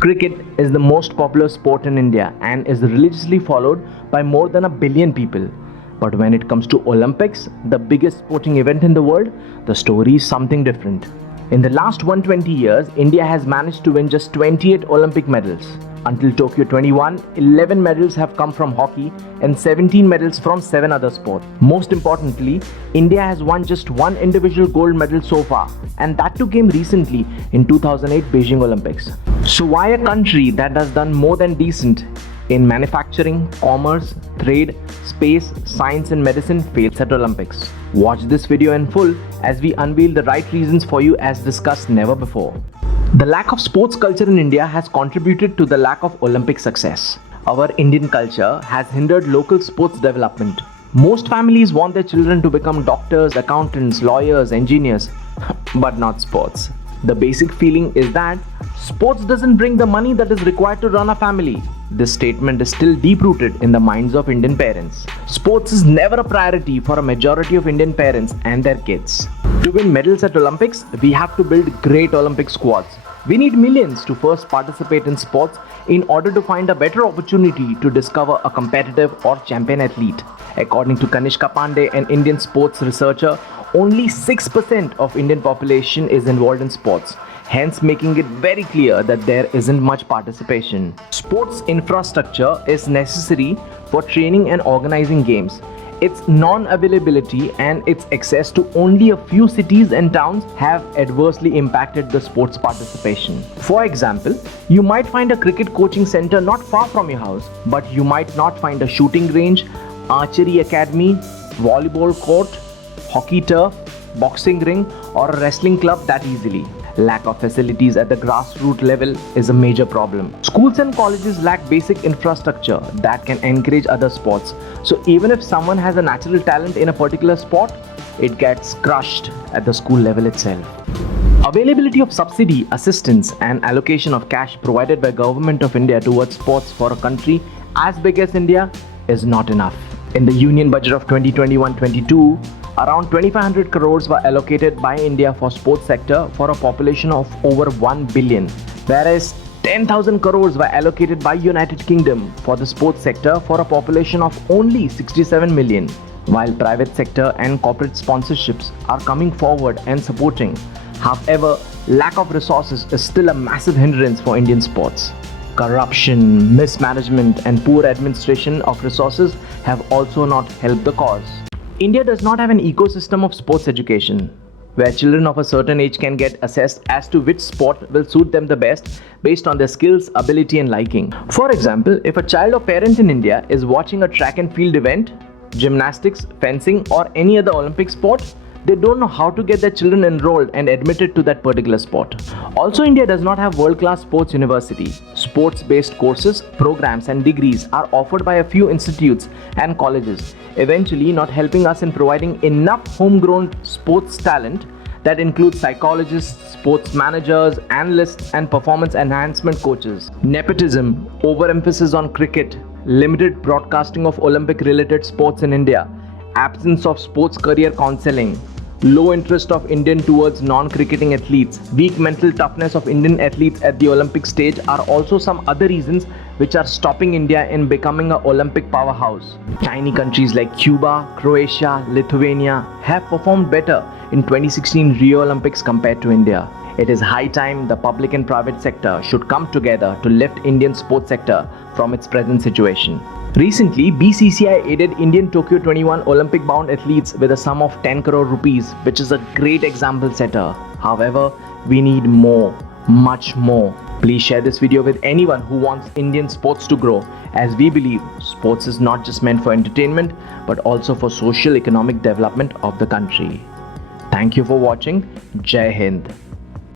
Cricket is the most popular sport in India and is religiously followed by more than a billion people. But when it comes to Olympics, the biggest sporting event in the world, the story is something different. In the last 120 years, India has managed to win just 28 Olympic medals. Until Tokyo 21, 11 medals have come from hockey and 17 medals from 7 other sports. Most importantly, India has won just one individual gold medal so far, and that too came recently in 2008 Beijing Olympics. So why a country that has done more than decent in manufacturing, commerce, trade, space, science and medicine fails at Olympics? Watch this video in full as we unveil the right reasons for you as discussed never before. The lack of sports culture in India has contributed to the lack of Olympic success. Our Indian culture has hindered local sports development. Most families want their children to become doctors, accountants, lawyers, engineers, but not sports. The basic feeling is that sports doesn't bring the money that is required to run a family. This statement is still deep-rooted in the minds of Indian parents. Sports is never a priority for a majority of Indian parents and their kids. To win medals at Olympics, we have to build great Olympic squads. We need millions to first participate in sports in order to find a better opportunity to discover a competitive or champion athlete. According to Kanishka Pandey, an Indian sports researcher, only 6% of Indian population is involved in sports, hence making it very clear that there isn't much participation. Sports infrastructure is necessary for training and organizing games. Its non-availability and its access to only a few cities and towns have adversely impacted the sports participation. For example, you might find a cricket coaching center not far from your house, but you might not find a shooting range, archery academy, volleyball court, hockey turf, boxing ring, or a wrestling club that easily. Lack of facilities at the grassroots level is a major problem. Schools and colleges lack basic infrastructure that can encourage other sports. So even if someone has a natural talent in a particular sport, it gets crushed at the school level itself. Availability of subsidy, assistance and allocation of cash provided by Government of India towards sports for a country as big as India is not enough. In the Union Budget of 2021-22, around 2500 crores were allocated by India for sports sector for a population of over 1 billion, whereas 10,000 crores were allocated by United Kingdom for the sports sector for a population of only 67 million. While private sector and corporate sponsorships are coming forward and supporting, however, lack of resources is still a massive hindrance for Indian sports. Corruption, mismanagement and poor administration of resources have also not helped the cause. India does not have an ecosystem of sports education, where children of a certain age can get assessed as to which sport will suit them the best based on their skills, ability and liking. For example, if a child or parent in India is watching a track and field event, gymnastics, fencing or any other Olympic sport, they don't know how to get their children enrolled and admitted to that particular sport. Also, India does not have world-class sports university. Sports-based courses, programs and degrees are offered by a few institutes and colleges, eventually not helping us in providing enough homegrown sports talent that includes psychologists, sports managers, analysts and performance enhancement coaches. Nepotism, overemphasis on cricket, limited broadcasting of Olympic-related sports in India, absence of sports career counseling, low interest of Indian towards non-cricketing athletes, weak mental toughness of Indian athletes at the Olympic stage are also some other reasons which are stopping India in becoming an Olympic powerhouse. Tiny countries like Cuba, Croatia, Lithuania have performed better in 2016 Rio Olympics compared to India. It is high time the public and private sector should come together to lift Indian sports sector from its present situation. Recently, BCCI aided Indian Tokyo 21 Olympic bound athletes with a sum of 10 crore rupees, which is a great example setter. However, we need more, much more. Please share this video with anyone who wants Indian sports to grow, as we believe sports is not just meant for entertainment but also for social economic development of the country. Thank you for watching. Jai Hind.